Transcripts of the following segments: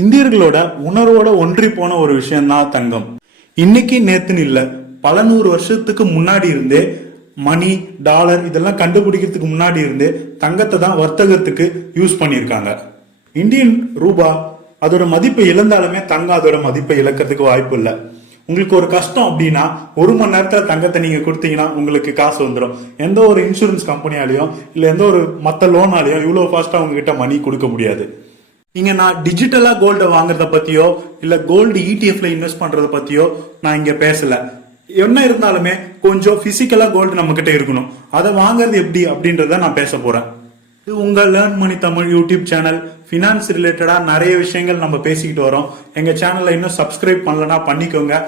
இந்தியர்களோட உணர்வோட ஒன்றி போன ஒரு விஷயம்தான் தங்கம். இன்னைக்கு நேத்துன்னு இல்ல பல நூறு வருஷத்துக்கு முன்னாடி இருந்தே மணி டாலர் இதெல்லாம் கண்டுபிடிக்கிறதுக்கு முன்னாடி இருந்தே தங்கத்தை தான் வர்த்தகத்துக்கு யூஸ் பண்ணியிருக்காங்க. இந்தியன் ரூபா அதோட மதிப்பை இழந்தாலுமே தங்கம் அதோட மதிப்பை இழக்கிறதுக்கு வாய்ப்பு இல்லை. உங்களுக்கு ஒரு கஷ்டம் அப்படின்னா ஒரு மணி நேரத்தில் தங்கத்தை நீங்கள் கொடுத்தீங்கன்னா உங்களுக்கு காசு வந்துடும் எந்த ஒரு இன்சூரன்ஸ் கம்பெனியாலையும் இல்லை எந்த ஒரு மற்ற லோனாலையும் இவ்வளோ ஃபாஸ்ட்டாக உங்ககிட்ட மணி கொடுக்க முடியாது. இங்க நான் டிஜிட்டலா கோல்டை வாங்குறத பத்தியோ இல்ல கோல்டு இடிஎஃப்ல இன்வெஸ்ட் பண்றத பத்தியோ நான் இங்க பேசல. என்ன இருந்தாலுமே கொஞ்சம் பிசிக்கலா கோல்டு நம்ம கிட்ட இருக்கணும். அதை வாங்குறது எப்படி அப்படின்றத நான் பேச போறேன். இது உங்க learn money Tamil YouTube channel finance ரிலேட்டடா நிறைய விஷயங்கள் நம்ம பேசிக்கிட்டு வரோம். எங்க சேனல்ல இன்னும் சப்ஸ்கிரைப் பண்ணலனா பண்ணிக்கோங்க.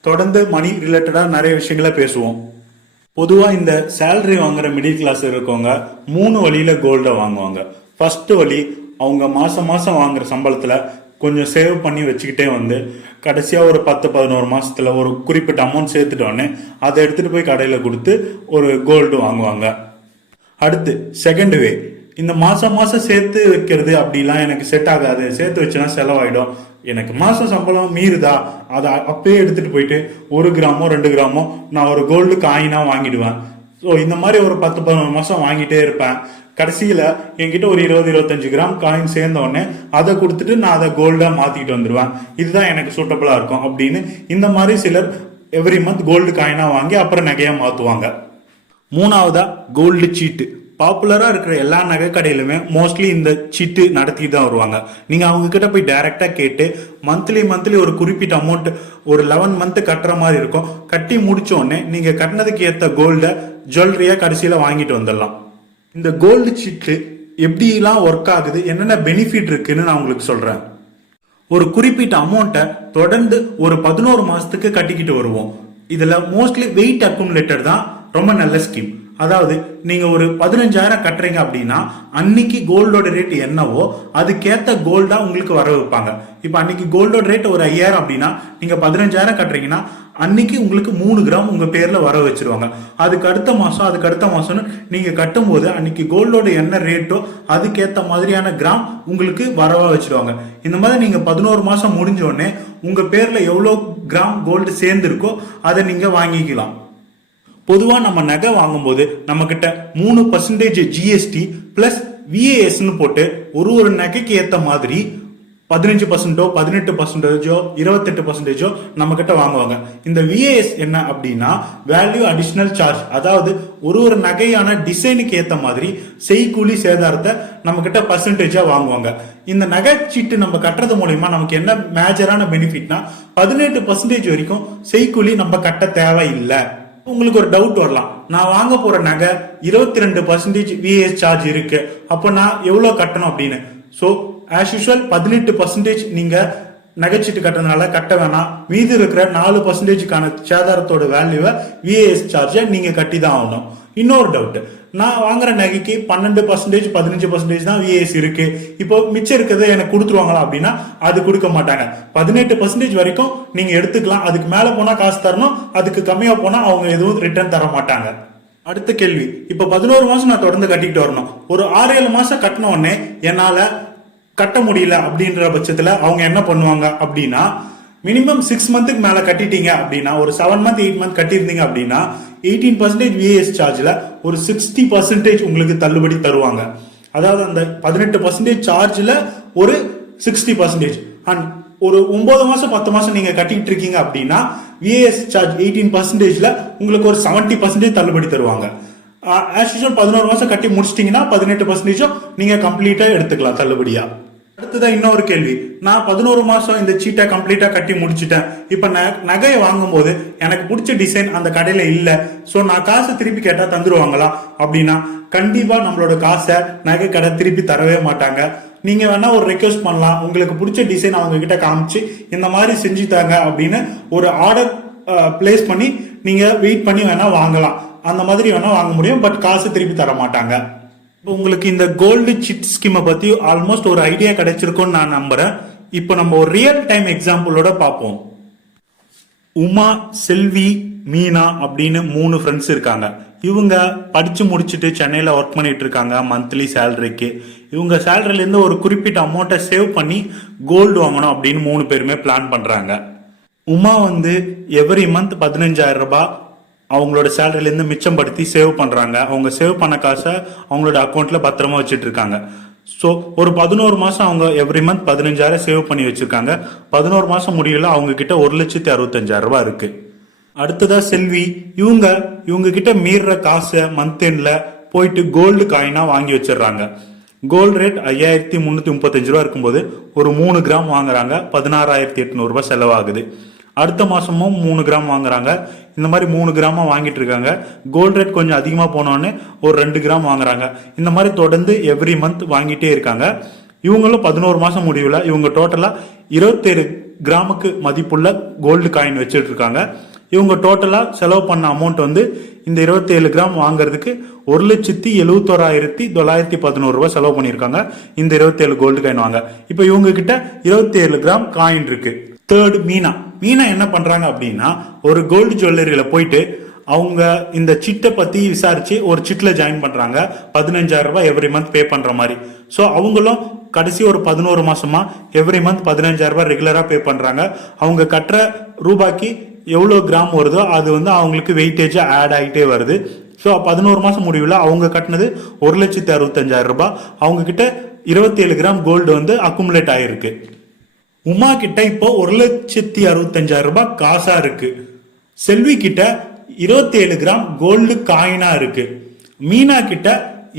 தொடர்ந்து மணி ரிலேட்டடா நிறைய விஷயங்களை பேசுவோம். பொதுவாக இந்த சேலரி வாங்குற மிடில் கிளாஸ் இருக்கவங்க மூணு வழியில கோல்டை வாங்குவாங்க. ஃபஸ்ட்டு வழி அவங்க மாதம் மாதம் வாங்குற சம்பளத்தில் கொஞ்சம் சேவ் பண்ணி வச்சுக்கிட்டே வந்து கடைசியாக ஒரு பத்து பதினோரு மாதத்தில் ஒரு குறிப்பிட்ட அமௌண்ட் சேர்த்துட்டோன்னே அதை எடுத்துகிட்டு போய் கடையில் கொடுத்து ஒரு கோல்டு வாங்குவாங்க. அடுத்து செகண்ட் வே இந்த மாதம் மாதம் சேர்த்து வைக்கிறது அப்படிலாம் எனக்கு செட் ஆகாது. சேர்த்து வச்சுனா செலவாயிடும். எனக்கு மாதம் சம்பளம் மீறுதா? அதை அப்பயே எடுத்துகிட்டு போயிட்டு ஒரு கிராமோ ரெண்டு கிராமோ நான் ஒரு கோல்டு காயினாக வாங்கிடுவேன். ஸோ இந்த மாதிரி ஒரு பத்து பதினொரு மாதம் வாங்கிட்டே இருப்பேன். கடைசியில் என்கிட்ட ஒரு இருபது இருபத்தஞ்சு கிராம் காயின் சேர்ந்த உடனே அதை கொடுத்துட்டு நான் அதை கோல்டாக மாற்றிக்கிட்டு வந்துடுவேன் இதுதான் எனக்கு சூட்டபுளாக இருக்கும் அப்படின்னு இந்த மாதிரி சிலர் எவ்ரி மந்த் கோல்டு காயினாக வாங்கி அப்புறம் நகையாக மாற்றுவாங்க மூணாவதா கோல்டு சீட்டு பாப்புலராக இருக்கிற எல்லா நகை கடையிலுமே மோஸ்ட்லி இந்த சீட்டு நடத்தி தான் வருவாங்க. நீங்கள் அவங்கக்கிட்ட போய் டைரெக்டாக கேட்டு மந்த்லி மந்த்லி ஒரு குறிப்பிட்ட அமௌண்ட் ஒரு லெவன் மந்த்து கட்டுற மாதிரி இருக்கும். கட்டி முடிச்ச நீங்கள் கட்டினதுக்கு ஏற்ற கோல்டை ஜுவல்லரியாக கடைசியில் வாங்கிட்டு வந்துடலாம். இந்த கோல்டு சீட்டு எப்படிலாம் ஒர்க் ஆகுது என்னென்ன பெனிஃபிட் இருக்குன்னு நான் உங்களுக்கு சொல்கிறேன் ஒரு குறிப்பிட்ட அமௌண்ட்டை தொடர்ந்து ஒரு பதினோரு மாதத்துக்கு கட்டிக்கிட்டு வருவோம். இதில் மோஸ்ட்லி வெயிட் அக்குமுலேட்டர் தான் ரொம்ப நல்ல ஸ்கீம் அதாவது நீங்கள் ஒரு பதினஞ்சாயிரம் கட்டுறீங்க அப்படின்னா அன்னைக்கு கோல்டோட ரேட் என்னவோ அதுக்கேற்ற கோல்டாக உங்களுக்கு வர வைப்பாங்க. இப்போ அன்னைக்கு கோல்டோட ரேட் ஒரு ஐயாயிரம் அப்படின்னா நீங்கள் பதினஞ்சாயிரம் கட்டுறீங்கன்னா அன்னைக்கு உங்களுக்கு மூணு கிராம் உங்கள் பேரில் வர வச்சுருவாங்க. அதுக்கு அடுத்த மாதம் அதுக்கு அடுத்த மாதம்னு நீங்கள் கட்டும்போது அன்னைக்கு கோல்டோட என்ன ரேட்டோ அதுக்கேற்ற மாதிரியான கிராம் உங்களுக்கு வரவா வச்சிருவாங்க. இந்த மாதிரி நீங்கள் பதினோரு மாதம் முடிஞ்சோடனே உங்கள் பேரில் எவ்வளோ கிராம் கோல்டு சேர்ந்துருக்கோ அதை நீங்கள் வாங்கிக்கலாம். பொதுவாக நம்ம நகை வாங்கும்போது நம்மக்கிட்ட மூணு பர்சன்டேஜ் ஜிஎஸ்டி ப்ளஸ் விஏஎஸ்னு போட்டு ஒரு ஒரு நகைக்கு ஏற்ற மாதிரி பதினஞ்சு பர்சன்டோ பதினெட்டு பர்சன்டேஜோ இருபத்தெட்டு பர்சன்டேஜோ நம்ம கிட்ட வாங்குவாங்க. இந்த விஏஎஸ் என்ன அப்படின்னா வேல்யூ அடிஷ்னல் சார்ஜ் அதாவது ஒரு ஒரு நகையான டிசைனுக்கு ஏற்ற மாதிரி செய்கூலி சேதாரத்தை நம்ம கிட்ட பர்சன்டேஜா வாங்குவாங்க. இந்த நகை சீட்டு நம்ம கட்டுறது மூலயமா நமக்கு என்ன மேஜரான பெனிஃபிட்னா பதினெட்டு பர்சன்டேஜ் வரைக்கும் செய்கூலி நம்ம கட்ட தேவையில்லை. உங்களுக்கு ஒரு டவுட் வரலாம். நான் வாங்க போற நகை இருபத்தி ரெண்டு பர்சன்டேஜ் விஎஸ் சார்ஜ் இருக்கு. அப்போ நான் எவ்வளோ கட்டணும் அப்படின்னு? ஸோ ஆஸ் யூஷுவல் பதினெட்டு பர்சன்டேஜ் நீங்கள் நகைச்சீட்டு கட்டணனால கட்ட வேணாம். மீதி இருக்கிற நாலு பர்சன்டேஜுக்கான சேதாரத்தோட வேல்யூவை விஏஎஸ் சார்ஜை நீங்கள் கட்டி தான் ஆகணும். இன்னொரு டவுட் நான் வாங்குற நகைக்கு பன்னெண்டு பர்சன்டேஜ் பதினஞ்சு பர்சன்டேஜ் தான் விஏஎஸ் இருக்கு. இப்போ மிச்சம் இருக்கிறத எனக்கு கொடுத்துருவாங்களா அப்படின்னா அது கொடுக்க மாட்டாங்க. பதினெட்டு பர்சன்டேஜ் வரைக்கும் நீங்க எடுத்துக்கலாம். அதுக்கு மேல போனா காசு தரணும். அதுக்கு கம்மியா போனா அவங்க எதுவும் ரிட்டர்ன் தர மாட்டாங்க. அடுத்த கேள்வி. இப்போ பதினோரு மாசம் நான் தொடர்ந்து கட்டிட்டு வரணும். ஒரு ஆறு ஏழு மாசம் கட்டின உடனே என்னால கட்ட முடியல அப்படின்ற பட்சத்துல அவங்க என்ன பண்ணுவாங்க அப்படின்னா மினிமம் சிக்ஸ் மந்த்துக்கு மேல கட்டிட்டீங்க அப்படின்னா ஒரு செவன் மந்த் எயிட் மந்த் கட்டியிருந்தீங்க அப்படின்னா எயிட்டீன் பர்சன்டேஜ் விஏஎஸ் சார்ஜ்ல ஒரு சிக்ஸ்டி பர்சன்டேஜ் உங்களுக்கு தள்ளுபடி தருவாங்க. அதாவது அந்த பதினெட்டு பர்சன்டேஜ் சார்ஜ்ல ஒரு சிக்ஸ்டி பர்சன்டேஜ் அண்ட் ஒரு ஒன்பது மாசம் பத்து மாசம் நீங்க கட்டிட்டு இருக்கீங்க அப்படின்னா விஏஎஸ் சார்ஜ் எயிட்டீன் பர்சன்டேஜ்ல உங்களுக்கு ஒரு செவன்டி பர்சன்டேஜ் தள்ளுபடி தருவாங்க. ஆஸ் பதினோரு மாசம் கட்டி முடிச்சிட்டீங்கன்னா பதினெட்டு பர்சன்டேஜும் நீங்க கம்ப்ளீட்டா எடுத்துக்கலாம் தள்ளுபடியா. அடுத்ததான் இன்னொரு கேள்வி. நான் பதினோரு மாசம் இந்த சீட்டை கம்ப்ளீட்டா கட்டி முடிச்சிட்டேன். இப்ப ந- நகையை வாங்கும்போது எனக்கு பிடிச்ச டிசைன் அந்த கடையில இல்ல. சோ நான் காசு திருப்பி கேட்டா தந்துருவாங்களா? அப்படின்னா கண்டிப்பா நம்மளோட காசை நகை கடை திருப்பி தரவே மாட்டாங்க. நீங்க வேணா ஒரு ரெக்வஸ்ட் பண்ணலாம். உங்களுக்கு பிடிச்ச டிசைன் அவங்க கிட்ட காமிச்சு இந்த மாதிரி செஞ்சு தாங்க அப்படின்னு ஒரு ஆர்டர் பிளேஸ் பண்ணி நீங்க வெயிட் பண்ணி வேணா வாங்கலாம். அந்த மாதிரி வேணா வாங்க முடியும். பட் காசு திருப்பி தர மாட்டாங்க. உங்களுக்கு இந்த கோல்டு சிட் ஸ்கீமை பத்தி ஆல்மோஸ்ட் ஒரு ஐடியா கிடைச்சிருக்கும்னு நான் நம்புறேன். இப்போ நம்ம ஒரு ரியல் டைம் எக்ஸாம்பிளோட பார்ப்போம். உமா செல்வி மீனா அப்படின்னு மூணு ஃப்ரெண்ட்ஸ் இருக்காங்க. இவங்க படிச்சு முடிச்சுட்டு சென்னையில் ஒர்க் பண்ணிட்டு இருக்காங்க மந்த்லி சேலரிக்கு இவங்க சேலரிலேருந்து ஒரு குறிப்பிட்ட அமௌண்ட்டை சேவ் பண்ணி கோல்டு வாங்கணும் அப்படின்னு மூணு பேருமே பிளான் பண்ணுறாங்க உமா வந்து எவ்ரி மந்த் பதினஞ்சாயிரம் ரூபாய் அவங்களோட சேலரிலேருந்து மிச்சம் மிச்சப்படுத்தி சேவ் பண்ணுறாங்க அவங்க சேவ் பண்ண காசை அவங்களோட அக்கௌண்ட்டில் பத்திரமா வச்சுட்ருக்காங்க இருக்காங்க ஸோ ஒரு பதினோரு மாதம் அவங்க எவ்ரி மந்த் பதினஞ்சாயிரம் சேவ் பண்ணி வச்சுருக்காங்க. பதினோரு மாதம் முடியல அவங்க கிட்ட ஒரு லட்சத்தி அறுபத்தஞ்சாயிரம் இருக்குது அடுத்ததாக செல்வி இவங்க இவங்க கிட்ட மீறுற காசை மந்த் எண்டில் போயிட்டு கோல்டு காயினாக வாங்கி வச்சிடுறாங்க. கோல்டு ரேட் ஐயாயிரத்தி முந்நூற்றி முப்பத்தஞ்சு ரூபா இருக்கும்போது ஒரு மூணு கிராம் வாங்குறாங்க. பதினாறாயிரத்தி எட்நூறுபா செலவாகுது. அடுத்த மாதமும் மூணு கிராம் வாங்குறாங்க. இந்த மாதிரி மூணு கிராமா வாங்கிட்டு இருக்காங்க. கோல்டு ரேட் கொஞ்சம் அதிகமாக போனோடனே ஒரு ரெண்டு கிராம் வாங்குறாங்க. இந்த மாதிரி தொடர்ந்து எவ்ரி மந்த் வாங்கிட்டே இருக்காங்க. இவங்களும் பதினோரு மாசம் முடிவில் இவங்க டோட்டலா இருபத்தேழு கிராமுக்கு மதிப்புள்ள கோல்டு காயின் வச்சுட்டு இருக்காங்க. இவங்க டோட்டலா செலவு பண்ண அமௌண்ட் வந்து இந்த 27 கிராம் வாங்குறதுக்கு ஒரு லட்சத்தி எழுவத்தோராயிரத்தி தொள்ளாயிரத்தி பதினோரு ரூபாய் செலவு பண்ணியிருக்காங்க. இந்த 27 கோல்டு காயின் வாங்க. இப்போ இவங்க கிட்ட 27 கிராம் காயின் இருக்கு. தேர்ட் மீனா மீனா என்ன பண்றாங்க அப்படின்னா ஒரு கோல்டு ஜுவல்லரியில போயிட்டு அவங்க இந்த சிட்டை பத்தி விசாரிச்சு ஒரு சிட்ல ஜாயின் பண்றாங்க. பதினஞ்சாயிரம் ரூபாய் எவ்ரி மந்த் பே பண்ற மாதிரி. ஸோ அவங்களும் கடைசி ஒரு பதினோரு மாசமா எவ்ரி மந்த் பதினஞ்சாயிரம் ரூபாய் ரெகுலரா பே பண்றாங்க. அவங்க கட்டுற ரூபாய்க்கு எவ்வளோ கிராம் வருதோ அது வந்து அவங்களுக்கு வெயிட்டேஜா ஆட் ஆகிட்டே வருது. ஸோ பதினோரு மாசம் முடிவில் அவங்க கட்டினது ஒரு லட்சத்தி அறுபத்தஞ்சாயிரம் ரூபாய். அவங்க கிட்ட இருபத்தேழு கிராம் கோல்டு வந்து அக்குமுலேட் ஆயிருக்கு. உமா கிட்ட இப்போ ஒரு லட்சத்தி அறுபத்தஞ்சாயிரம் ரூபாய் காசா இருக்கு. செல்வி கிட்ட இருபத்தேழு கிராம் கோல்டு காயினா இருக்கு. மீனா கிட்ட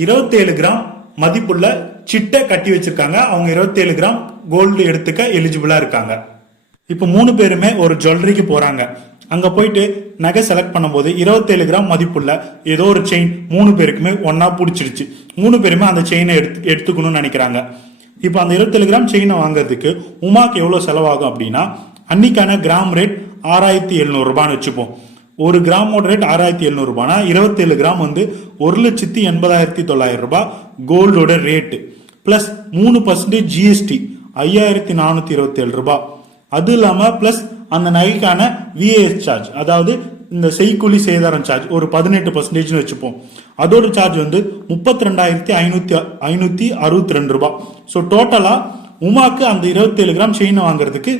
இருபத்தேழு கிராம் மதிப்புள்ள சிட்டை கட்டி வச்சிருக்காங்க. அவங்க இருபத்தேழு கிராம் கோல்டு எடுத்துக்க எலிஜிபிளா இருக்காங்க. இப்போ மூணு பேருமே ஒரு ஜுவல்லரிக்கு போறாங்க. அங்க போயிட்டு நகை செலக்ட் பண்ணும்போது இருபத்தேழு கிராம் மதிப்புள்ள ஏதோ ஒரு செயின் மூணு பேருக்குமே ஒன்னா பிடிச்சிருச்சு. மூணு பேருமே அந்த செயினை எடுத்து எடுத்துக்கணும்னு நினைக்கிறாங்க. இப்போ அந்த இருபத்தேழு கிராம் செயினை வாங்குறதுக்கு உமாக்கு எவ்வளோ செலவாகும் அப்படின்னா அன்னைக்கான கிராம் ரேட் ஆறாயிரத்தி எழுநூறுபான்னு வச்சுப்போம். ஒரு கிராமோட ரேட் ஆறாயிரத்தி எழுநூறுபானா இருபத்தேழு கிராம் வந்து ஒரு லட்சத்தி எண்பதாயிரத்தி தொள்ளாயிரம் ரூபாய் கோல்டோட ரேட்டு ப்ளஸ் மூணு பர்சன்டேஜ் ஜிஎஸ்டி ஐயாயிரத்தி நானூற்றி இருபத்தேழு ரூபாய். அது இல்லாமல் ப்ளஸ் அந்த நகைக்கான விஏஎஸ் சார்ஜ் அதாவது இந்த செய்கூலி சேதாரம் சார்ஜ் ஒரு பதினெட்டு பர்சன்டேஜ்னு வச்சுப்போம். அதோட சார்ஜ் வந்து முப்பத்தி ரெண்டாயிரத்தி ஐநூத்தி ஐநூத்தி அறுபத்தி ரெண்டு ரூபாய் ஸோ டோட்டலா உமாக்கு அந்த இருபத்தேழு கிராம் செயின் வாங்குறதுக்கு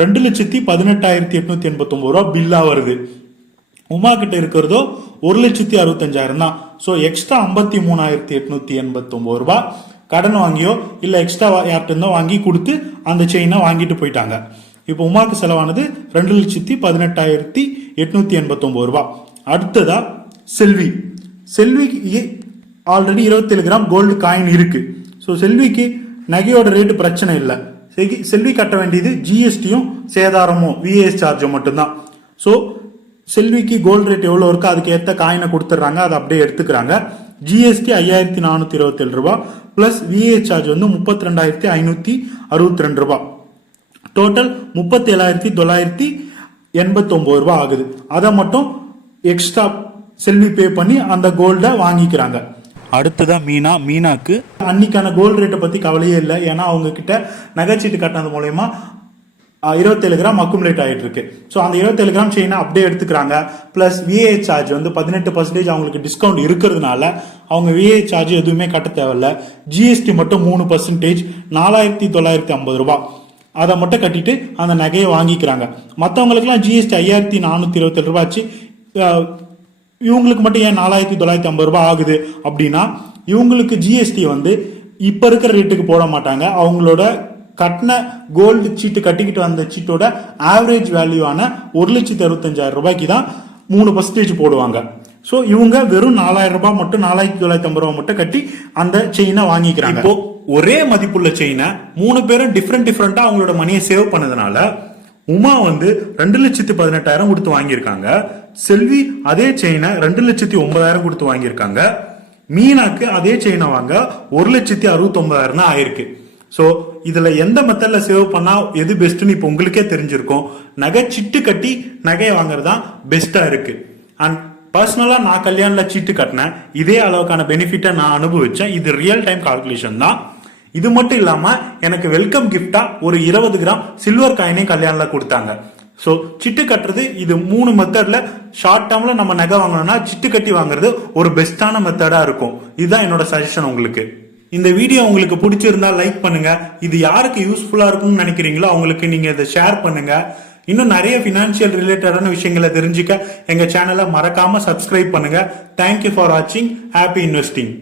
ரெண்டு லட்சத்தி பதினெட்டாயிரத்தி எட்நூத்தி எண்பத்தி ரூபா பில்லா வருது. உமா கிட்ட இருக்கிறதோ ஒரு லட்சத்தி அறுபத்தஞ்சாயிரம் தான். ஸோ எக்ஸ்ட்ரா ஐம்பத்தி மூணாயிரத்தி எட்நூத்தி எண்பத்தி ரூபா ரூபாய். கடன் வாங்கியோ இல்லை எக்ஸ்ட்ரா யார்கிட்ட இருந்தோ வாங்கி கொடுத்து அந்த செயினை வாங்கிட்டு போயிட்டாங்க. இப்போ உமாக்கு செலவானது ரெண்டு லட்சத்தி பதினெட்டாயிரத்தி எட்நூத்தி எண்பத்தொம்பது ரூபா. அடுத்ததா செல்வி. செல்விக்கு ஆல்ரெடி இருபத்தேழு கிராம் கோல்டு காயின் இருக்கு. ஸோ செல்விக்கு நகையோட ரேட்டு பிரச்சனை இல்லை. செல்வி கட்ட வேண்டியது ஜிஎஸ்டியும் சேதாரமும் விஏஎஸ் சார்ஜும் மட்டும்தான். ஸோ செல்விக்கு கோல்டு ரேட் எவ்வளோ இருக்கோ அதுக்கு ஏற்ற காயினை கொடுத்துட்றாங்க. அதை அப்படியே எடுத்துக்கிறாங்க. ஜிஎஸ்டி ஐயாயிரத்தி நானூற்றி இருபத்தேழு ரூபா ப்ளஸ் விஏஎஸ் சார்ஜ் வந்து முப்பத்தி ரெண்டாயிரத்தி ஐநூற்றி அறுபத்தி ரெண்டு ரூபா. டோட்டல் முப்பத்தி ஏழாயிரத்தி தொள்ளாயிரத்தி எண்பத்தொன்பது ரூபாய் ஆகுது. அதை மட்டும் எக்ஸ்ட்ரா செல்வி பே பண்ணி அந்த கோல்டை வாங்கிக்கிறாங்க. அடுத்ததா மீனா. மீனாக்கு அன்னைக்கான கோல்டு ரேட்டை பத்தி கவலையே இல்லை. ஏன்னா அவங்க கிட்ட நகைச்சீட்டு கட்டினது மூலயமா இருபத்தேழு கிராம் அக்குமுலேட் ஆகிட்டு இருக்கு ஸோ அந்த இருபத்தேழு கிராம் செயினை அப்படியே எடுத்துக்கிறாங்க. ப்ளஸ் விஏ சார்ஜ் வந்து பதினெட்டு பர்சன்டேஜ் அவங்களுக்கு டிஸ்கவுண்ட் இருக்கிறதுனால அவங்க விஏ சார்ஜ் எதுவுமே கட்ட தேவையில்ல. ஜிஎஸ்டி மட்டும் மூணு பர்சன்டேஜ் நாலாயிரத்தி தொள்ளாயிரத்தி ஐம்பது ரூபாய் அதை மட்டும் கட்டிட்டு அந்த நகையை வாங்கிக்கிறாங்க. மற்றவங்களுக்குலாம் ஜிஎஸ்டி ஐயாயிரத்தி நானூற்றி இருபத்தெட்டு ரூபாய்ச்சு. இவங்களுக்கு மட்டும் ஏன் நாலாயிரத்தி தொள்ளாயிரத்தி ஐம்பது ரூபாய் ஆகுது அப்படின்னா இவங்களுக்கு ஜிஎஸ்டி வந்து இப்போ இருக்கிற ரேட்டுக்கு போட மாட்டாங்க. அவங்களோட கட்டின கோல்டு சீட்டு கட்டிக்கிட்டு வந்த சீட்டோட ஆவரேஜ் வேல்யூவான ஒரு லட்சத்தி அறுபத்தஞ்சாயிரம் ரூபாய்க்கு தான் மூணு பர்சன்டேஜ் போடுவாங்க. ஸோ இவங்க வெறும் நாலாயிரம் ரூபாய் மட்டும் நாலாயிரத்தி தொள்ளாயிரத்தி ஐம்பது ரூபாய் மட்டும் கட்டி அந்த செயினை வாங்கிக்கிறாங்க. இப்போ ஒரே மதிப்புள்ள செயினை மூணு பேரும் டிஃப்ரெண்ட் டிஃப்ரெண்டா அவங்களோட மணியை சேவ் பண்ணதுனால உமா வந்து ரெண்டு லட்சத்தி பதினெட்டாயிரம் கொடுத்து வாங்கியிருக்காங்க. செல்வி அதே செயினை ரெண்டு லட்சத்தி ஒன்பதாயிரம் கொடுத்து வாங்கியிருக்காங்க. மீனாக்கு அதே செயினை வாங்க ஒரு லட்சத்தி அறுபத்தி ஒன்பதாயிரம் தான் ஆயிருக்கு. ஸோ இதுல எந்த மெத்தட்ல சேவ் பண்ணா எது பெஸ்ட்னு இப்போ உங்களுக்கே தெரிஞ்சிருக்கும். நகை சிட்டு கட்டி நகையை வாங்குறது தான் பெஸ்டா இருக்கு. அண்ட் பர்சனலாக நான் கல்யாணில் சீட்டு கட்டினேன். இதே அளவுக்கான பெனிஃபிட்டை நான் அனுபவித்தேன் இது ரியல் டைம் கால்குலேஷன் தான். இது மட்டும் இல்லாமல் எனக்கு வெல்கம் கிஃப்டாக ஒரு இருபது கிராம் சில்வர் காயினே கல்யாணில் கொடுத்தாங்க. ஸோ சிட்டு கட்டுறது இது மூணு மெத்தடில் ஷார்ட் டேர்மில் நம்ம நகை வாங்கணும்னா சிட்டு கட்டி வாங்குறது ஒரு பெஸ்ட்டான மெத்தடாக இருக்கும். இதுதான் என்னோட சஜஷன் உங்களுக்கு. இந்த வீடியோ உங்களுக்கு பிடிச்சிருந்தா லைக் பண்ணுங்க. இது யாருக்கு யூஸ்ஃபுல்லாக இருக்கும்னு நினைக்கிறீங்களோ அவங்களுக்கு நீங்கள் இதை ஷேர் பண்ணுங்கள் இன்னும் நிறைய ஃபினான்ஷியல் ரிலேட்டடான விஷயங்களை தெரிஞ்சுக்க எங்கள் சேனலை மறக்காமல் சப்ஸ்கிரைப் பண்ணுங்கள் தேங்க்யூ ஃபார் வாட்சிங் ஹாப்பி இன்வெஸ்டிங்